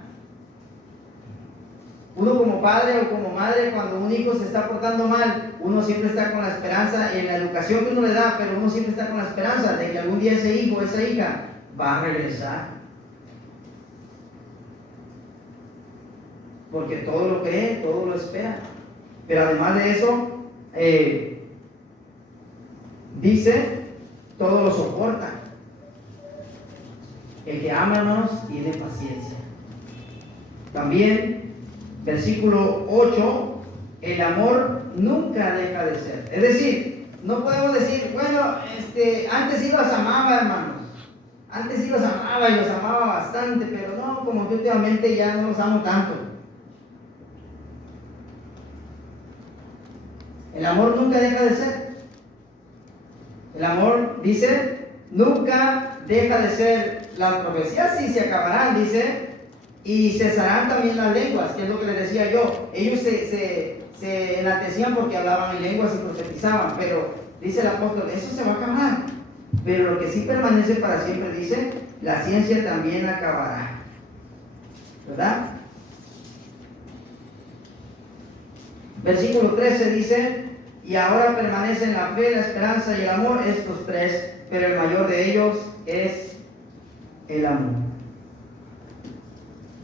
Uno como padre o como madre, cuando un hijo se está portando mal, uno siempre está con la esperanza en la educación que uno le da, pero uno siempre está con la esperanza de que algún día ese hijo o esa hija va a regresar. Porque todo lo cree, todo lo espera. Pero además de eso, dice, todo lo soporta. El que ama, hermanos, tiene paciencia. También, versículo 8, el amor nunca deja de ser. Es decir, no podemos decir, bueno, antes sí los amaba, hermanos. Antes sí los amaba y los amaba bastante, pero no, como que últimamente ya no los amo tanto. El amor nunca deja de ser. El amor, dice, nunca deja de ser. Las profecías sí se acabarán, dice, y cesarán también las lenguas, que es lo que les decía yo. Ellos se enaltecían porque hablaban en lenguas y profetizaban, pero dice el apóstol, eso se va a acabar. Pero lo que sí permanece para siempre, dice, la ciencia también acabará. ¿Verdad? Versículo 13 dice, y ahora permanecen la fe, la esperanza y el amor, estos tres, pero el mayor de ellos es el amor.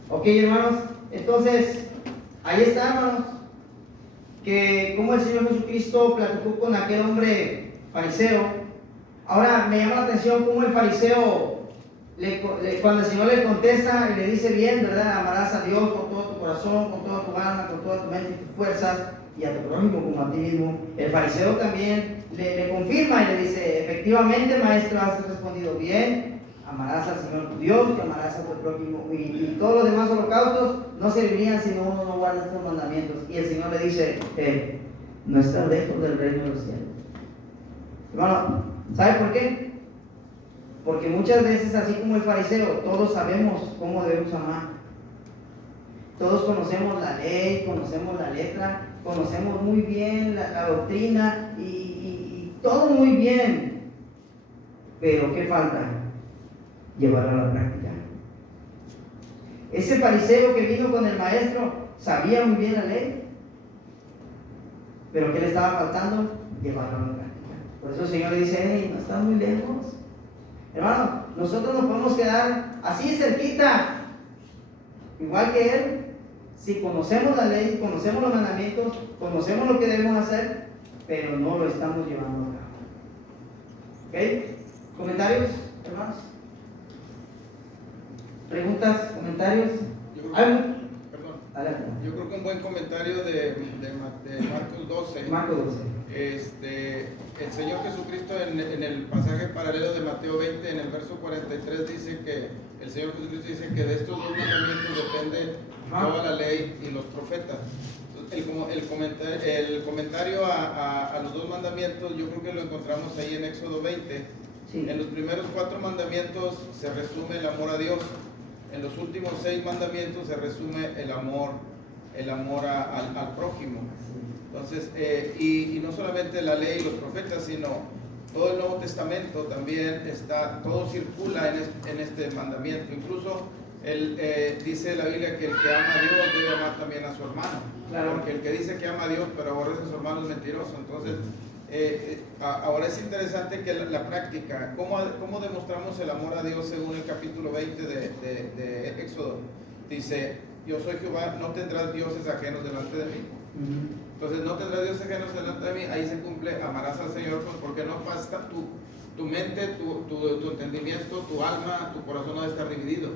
Ok, hermanos, entonces, ahí está, hermanos, que como el Señor Jesucristo platicó con aquel hombre fariseo. Ahora me llama la atención cómo el fariseo, cuando el Señor le contesta y le dice bien, ¿verdad? Amarás a Dios con todo tu corazón, con toda tu alma, con toda tu mente y tus fuerzas, y a tu prójimo como a ti mismo. El fariseo también le confirma y le dice, efectivamente, maestro, has respondido bien, amarás al Señor tu Dios y amarás a tu prójimo. Y todos los demás holocaustos no servirían si uno no guarda estos mandamientos. Y el Señor le dice, no estás lejos del reino de los cielos. Hermano, ¿sabe por qué? Porque muchas veces, así como el fariseo, todos sabemos cómo debemos amar. Todos conocemos la ley, conocemos la letra, conocemos muy bien la doctrina y todo muy bien. Pero ¿qué falta? Llevarlo a la práctica. Ese fariseo que vino con el maestro sabía muy bien la ley, pero ¿qué le estaba faltando? Llevarlo a la práctica. Por eso el Señor le dice, hey, no estás muy lejos. Hermano, nosotros nos podemos quedar así cerquita, igual que Él, si conocemos la ley, conocemos los mandamientos, conocemos lo que debemos hacer, pero no lo estamos llevando a cabo. ¿Ok? ¿Comentarios, hermanos? ¿Preguntas? ¿Comentarios? Perdón. Adelante. Yo creo que un buen comentario de Marcos 12. Marcos 12. El Señor Jesucristo en el pasaje paralelo de Mateo 20, en el verso 43, dice que el Señor Jesucristo dice que de estos dos mandamientos depende toda la ley y los profetas. El comentario a los dos mandamientos, yo creo que lo encontramos ahí en Éxodo 20. Sí. En los primeros 4 mandamientos se resume el amor a Dios. En los últimos 6 mandamientos se resume el amor al prójimo. Entonces, y no solamente la ley y los profetas, sino todo el Nuevo Testamento también todo circula en este mandamiento. Incluso dice la Biblia que el que ama a Dios debe amar también a su hermano. Claro. Porque el que dice que ama a Dios pero aborrece a su hermano es mentiroso. Entonces, ahora es interesante que la práctica, ¿cómo demostramos el amor a Dios según el capítulo 20 de Éxodo? Dice, yo soy Jehová, no tendrás dioses ajenos delante de mí. Entonces, no tendrás dioses ajenos delante de mí, ahí se cumple, amarás al Señor, pues, porque no basta tu mente, tu entendimiento, tu alma, tu corazón no debe estar dividido,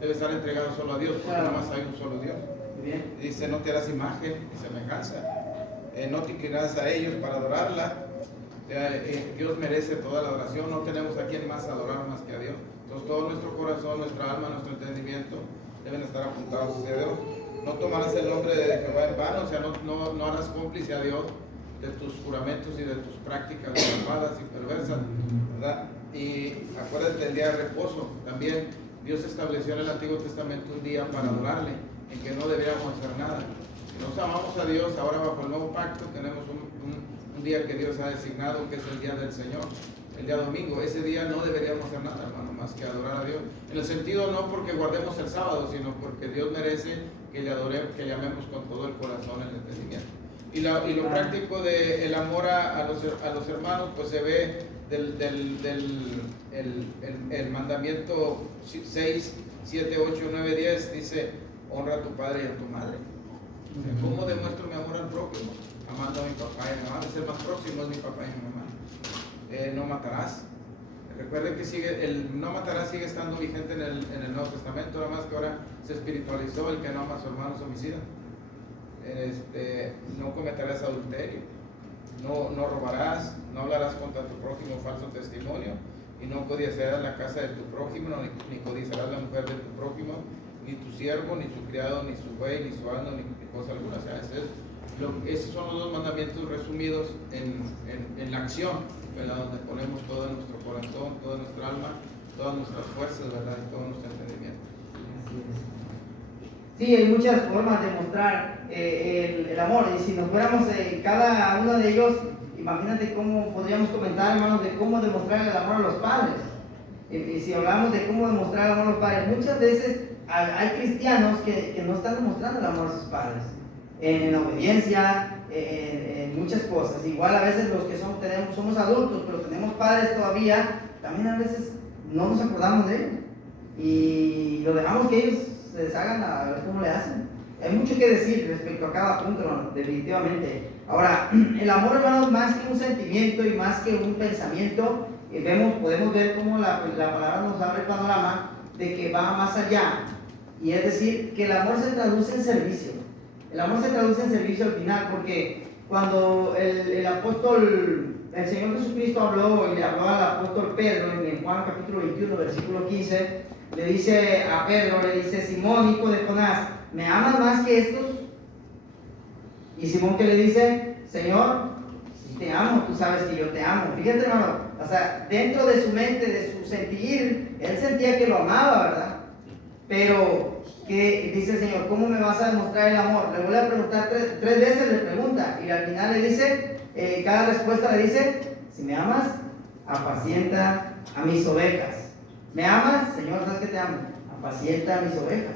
debe estar entregado solo a Dios, porque claro. nada más hay un solo Dios. Bien. Dice, no te harás imagen ni semejanza. No te inclinarás a ellos para adorarla. Dios merece toda la adoración. No tenemos a quien más adorar más que a Dios. Entonces todo nuestro corazón, nuestra alma, nuestro entendimiento deben estar apuntados hacia Dios. No tomarás el nombre de Jehová en vano, o sea, no harás cómplice a Dios de tus juramentos y de tus prácticas malvadas y perversas, ¿verdad? Y acuérdate del día de reposo. También Dios estableció en el Antiguo Testamento un día para adorarle, en que no deberíamos hacer nada. Nos amamos a Dios, ahora bajo el nuevo pacto tenemos un día que Dios ha designado, que es el día del Señor, el día domingo. Ese día no deberíamos hacer nada, hermano, más que adorar a Dios. En el sentido no porque guardemos el sábado, sino porque Dios merece que le adoremos, que le amemos con todo el corazón, el entendimiento. Y lo práctico del amor a los hermanos, pues se ve el mandamiento 6, 7, 8, 9, 10, dice, honra a tu padre y a tu madre. ¿Cómo demuestro mi amor al prójimo? Amando a mi papá y a mi mamá. Es el más próximo, es mi papá y mi mamá. No matarás. Recuerden que el no matarás sigue estando vigente en el Nuevo Testamento, nada más que ahora se espiritualizó: el que no ama a su hermano es homicida. No cometerás adulterio, no robarás, no hablarás contra tu prójimo falso testimonio, y no codiciarás la casa de tu prójimo, ni codiciarás la mujer de tu prójimo, ni tu siervo, ni su criado, ni su buey, ni su asno, ni cosa alguna. O sea, ese es Esos son los dos mandamientos resumidos en la acción, ¿verdad? Donde ponemos todo nuestro corazón, toda nuestra alma, todas nuestras fuerzas, ¿verdad? Y todo nuestro entendimiento. Sí, hay muchas formas de mostrar el amor, y si nos fuéramos cada uno de ellos, imagínate cómo podríamos comentar, hermanos, de cómo demostrar el amor a los padres. Y si hablamos de cómo demostrar el amor a los padres, muchas veces hay cristianos que no están demostrando el amor a sus padres, en obediencia, en muchas cosas. Igual a veces los que somos adultos, pero tenemos padres todavía, también a veces no nos acordamos de ellos, y lo dejamos que ellos se deshagan a ver cómo le hacen. Hay mucho que decir respecto a cada punto, hermano, definitivamente. Ahora, el amor, hermanos, más que un sentimiento y más que un pensamiento, podemos ver cómo la palabra nos abre el panorama de que va más allá. Y es decir, que el amor se traduce en servicio. El amor se traduce en servicio al final, porque cuando el apóstol, el Señor Jesucristo habló y le habló al apóstol Pedro en Juan capítulo 21, versículo 15, le dice a Pedro, le dice: Simón, hijo de Jonás, ¿me amas más que estos? Y Simón, que le dice: Señor, si te amo, tú sabes que yo te amo. Fíjate, hermano, o sea, dentro de su mente, de su sentir, él sentía que lo amaba, ¿verdad? Pero, ¿qué dice el Señor? ¿Cómo me vas a demostrar el amor? Le vuelve a preguntar tres veces, le pregunta, y al final le dice, cada respuesta le dice: si me amas, apacienta a mis ovejas. ¿Me amas? Señor, ¿sabes que te amo? Apacienta a mis ovejas.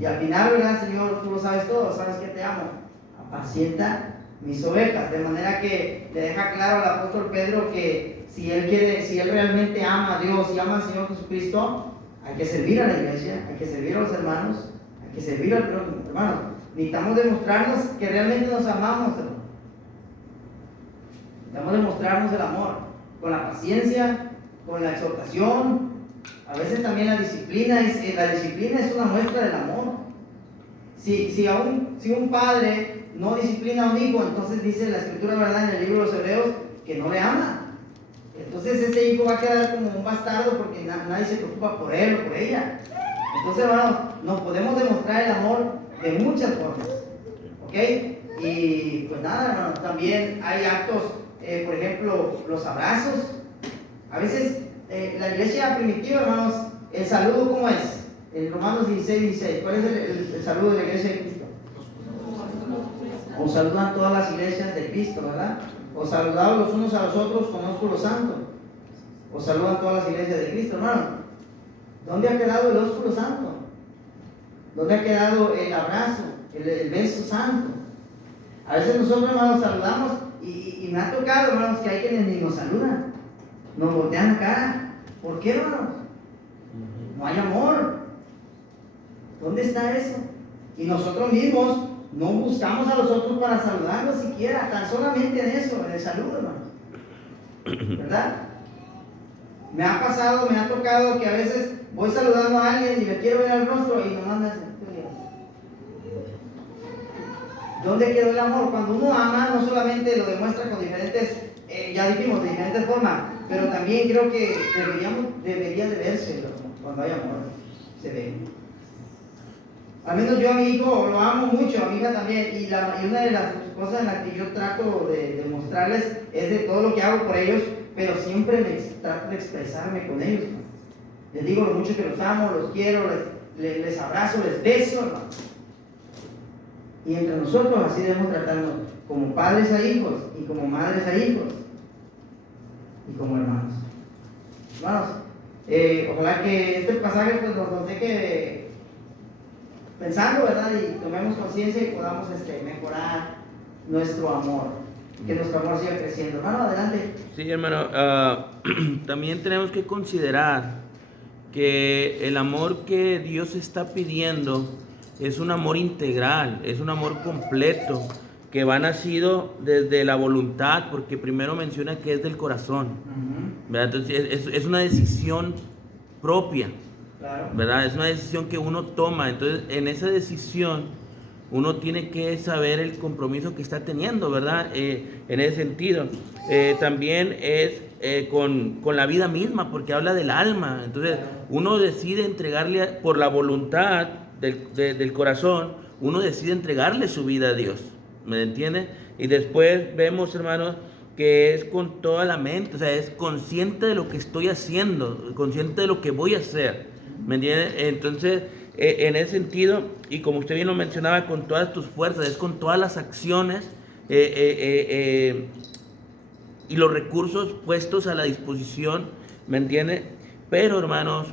Y al final, ¿verdad, Señor? Tú lo sabes todo, sabes que te amo. Apacienta mis ovejas. De manera que le deja claro al apóstol Pedro que si él realmente ama a Dios y ama al Señor Jesucristo, hay que servir a la iglesia, hay que servir a los hermanos, hay que servir al prójimo. Hermanos, necesitamos demostrarnos que realmente nos amamos, hermano. Necesitamos demostrarnos el amor con la paciencia, con la exhortación. A veces también la disciplina es una muestra del amor. Si un padre no disciplina a un hijo, entonces dice la Escritura, ¿verdad?, en el libro de los Hebreos, que no le ama. Entonces ese hijo va a quedar como un bastardo porque nadie se preocupa por él o por ella. Entonces, hermanos, nos podemos demostrar el amor de muchas formas, ¿ok? Y pues nada, hermanos, también hay actos, por ejemplo, los abrazos. A veces la iglesia primitiva, hermanos, el saludo, ¿cómo es? En Romanos 16, ¿cuál es el saludo de la iglesia de Cristo? O saludan todas las iglesias de Cristo, ¿verdad? O saludados los unos a los otros con ósculo santo. O saludan todas las iglesias de Cristo, hermano. ¿Dónde ha quedado el ósculo santo? ¿Dónde ha quedado el abrazo, el beso santo? A veces nosotros, hermanos, saludamos y me ha tocado, hermanos, que hay quienes ni nos saludan. Nos voltean la cara. ¿Por qué, hermanos? No hay amor. ¿Dónde está eso? Y nosotros mismos no buscamos a los otros para saludarlos siquiera, tan solamente en eso, en el saludo, hermanos. ¿Verdad? Me ha pasado, me ha tocado que a veces voy saludando a alguien y le quiero ver el rostro y nomás me hace: ¿dónde quedó el amor? Cuando uno ama, no solamente lo demuestra con diferentes, ya dijimos, de diferentes formas, pero también creo que debería de verse, ¿no? Cuando hay amor, se ve. Al menos yo a mi hijo lo amo mucho, a mi hija también, y una de las cosas en las que yo trato de mostrarles es de todo lo que hago por ellos, pero siempre trato de expresarme con ellos, ¿no? Les digo lo mucho que los amo, los quiero, les abrazo, les beso, hermano. Y entre nosotros así debemos tratarnos, como padres a hijos, y como madres a hijos, y como hermanos. Hermanos, ojalá que este pasaje pues, nos deje pensando, ¿verdad? Y tomemos conciencia y podamos mejorar nuestro amor, que nuestro amor siga creciendo. Hermano, adelante. Sí, hermano, también tenemos que considerar que el amor que Dios está pidiendo es un amor integral, es un amor completo, que va nacido desde la voluntad, porque primero menciona que es del corazón, ¿verdad? Entonces es una decisión propia, Claro. ¿verdad? Es una decisión que uno toma. Entonces en esa decisión uno tiene que saber el compromiso que está teniendo, ¿verdad? En ese sentido. También es con la vida misma, porque habla del alma. Entonces uno decide entregarle, por la voluntad del corazón, uno decide entregarle su vida a Dios, ¿me entiende? Y después vemos, hermanos, que es con toda la mente, o sea, es consciente de lo que estoy haciendo, consciente de lo que voy a hacer, ¿me entiende? Entonces, en ese sentido, y como usted bien lo mencionaba, con todas tus fuerzas, es con todas las acciones y los recursos puestos a la disposición, ¿me entiende? Pero, hermanos,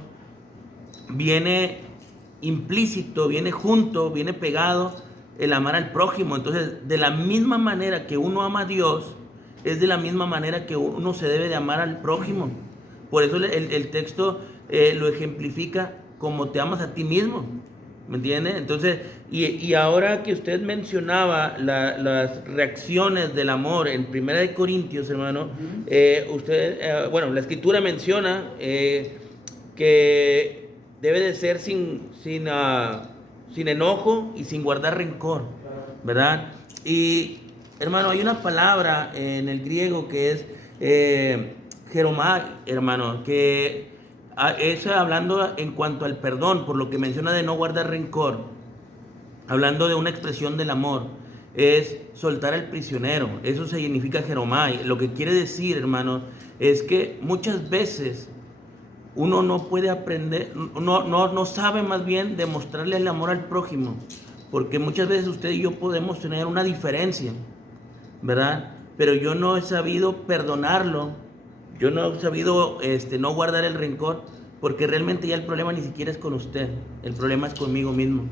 viene implícito, viene junto, viene pegado el amar al prójimo. Entonces, de la misma manera que uno ama a Dios, es de la misma manera que uno se debe de amar al prójimo. Por eso el texto lo ejemplifica como te amas a ti mismo, ¿me entiende? Entonces, y ahora que usted mencionaba las reacciones del amor en 1 de Corintios, hermano, bueno, la escritura menciona que debe de ser sin enojo y sin guardar rencor, ¿verdad? Y, hermano, hay una palabra en el griego que es jeromai, hermano, que es hablando en cuanto al perdón, por lo que menciona de no guardar rencor, hablando de una expresión del amor, es soltar al prisionero. Eso significa jeromai. Lo que quiere decir, hermano, es que muchas veces uno no puede aprender, no sabe más bien demostrarle el amor al prójimo, porque muchas veces usted y yo podemos tener una diferencia, ¿verdad? Pero yo no he sabido perdonarlo, yo no he sabido no guardar el rencor, porque realmente ya el problema ni siquiera es con usted, el problema es conmigo mismo,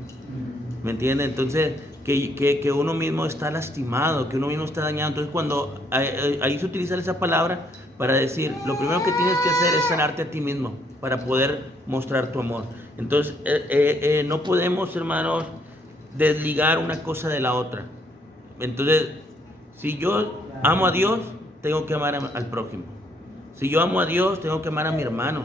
¿me entiende? Entonces, que uno mismo está lastimado, que uno mismo está dañado. Entonces, cuando ahí se utiliza esa palabra para decir, lo primero que tienes que hacer es sanarte a ti mismo para poder mostrar tu amor. Entonces, no podemos, hermanos, desligar una cosa de la otra. Entonces, si yo amo a Dios, tengo que amar al prójimo. Si yo amo a Dios, tengo que amar a mi hermano.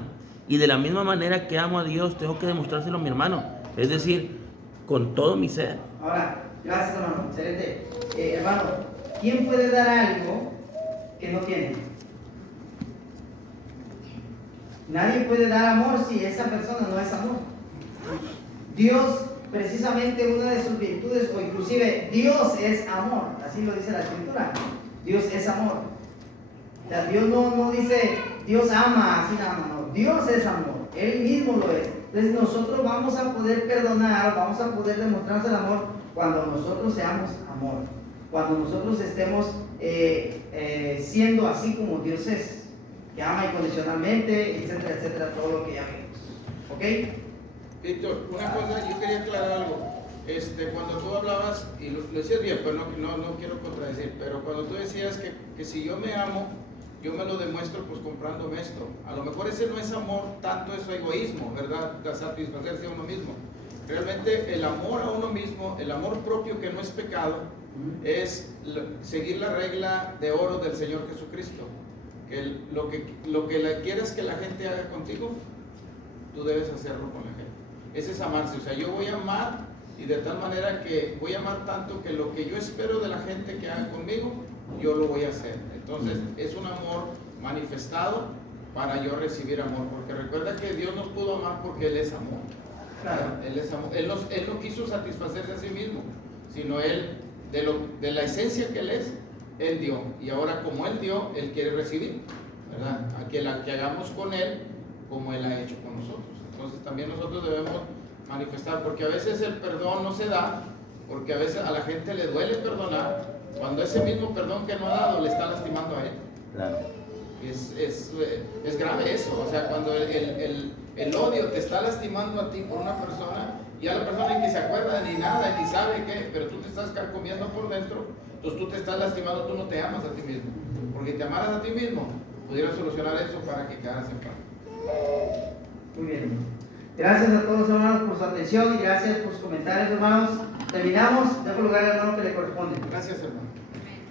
Y de la misma manera que amo a Dios, tengo que demostrárselo a mi hermano. Es decir, con todo mi ser. Ahora, gracias, hermano. Excelente. Hermano, ¿quién puede dar algo que no tiene? Nadie puede dar amor si esa persona no es amor. Dios, precisamente una de sus virtudes, o inclusive Dios es amor. Así lo dice la Escritura. Dios es amor. O sea, Dios no dice Dios ama, así nada más. No. Dios es amor. Él mismo lo es. Entonces nosotros vamos a poder perdonar, vamos a poder demostrarse el amor cuando nosotros seamos amor. Cuando nosotros estemos siendo así como Dios es, que ama incondicionalmente, etcétera, etcétera, todo lo que ya vimos. ¿Ok? Víctor, una cosa, yo quería aclarar algo. Cuando tú hablabas, y lo decías bien, pero no quiero contradecir, pero cuando tú decías que si yo me amo, yo me lo demuestro pues comprándome esto. A lo mejor ese no es amor, tanto es egoísmo, ¿verdad? De satisfacerse a uno mismo. Realmente el amor a uno mismo, el amor propio que no es pecado, es seguir la regla de oro del Señor Jesucristo. Que lo que quieras que la gente haga contigo, tú debes hacerlo con la gente. Ese es amarse. O sea, yo voy a amar, y de tal manera que voy a amar tanto que lo que yo espero de la gente que haga conmigo, yo lo voy a hacer. Entonces, es un amor manifestado para yo recibir amor. Porque recuerda que Dios nos pudo amar porque Él es amor. Claro. Él es amor. Él no quiso satisfacerse a sí mismo, sino Él, de la esencia que Él es, Él dio. Y ahora, como Él dio, Él quiere recibir, ¿verdad? Que hagamos con Él como Él ha hecho con nosotros. Entonces, también nosotros debemos manifestar, porque a veces el perdón no se da, porque a veces a la gente le duele perdonar, cuando ese mismo perdón que no ha dado le está lastimando a él. Claro. Es grave eso. O sea, cuando el odio te está lastimando a ti por una persona, y a la persona ni se acuerda ni nada, ni sabe qué, pero tú te estás carcomiendo por dentro, entonces tú te estás lastimando, tú no te amas a ti mismo. Porque si te amaras a ti mismo, pudieras solucionar eso para que quedaras en paz. Muy bien. Gracias a todos, hermanos, por su atención y gracias por sus comentarios, hermanos. Terminamos. Dejo lugar al hermano que le corresponde. Gracias, hermano.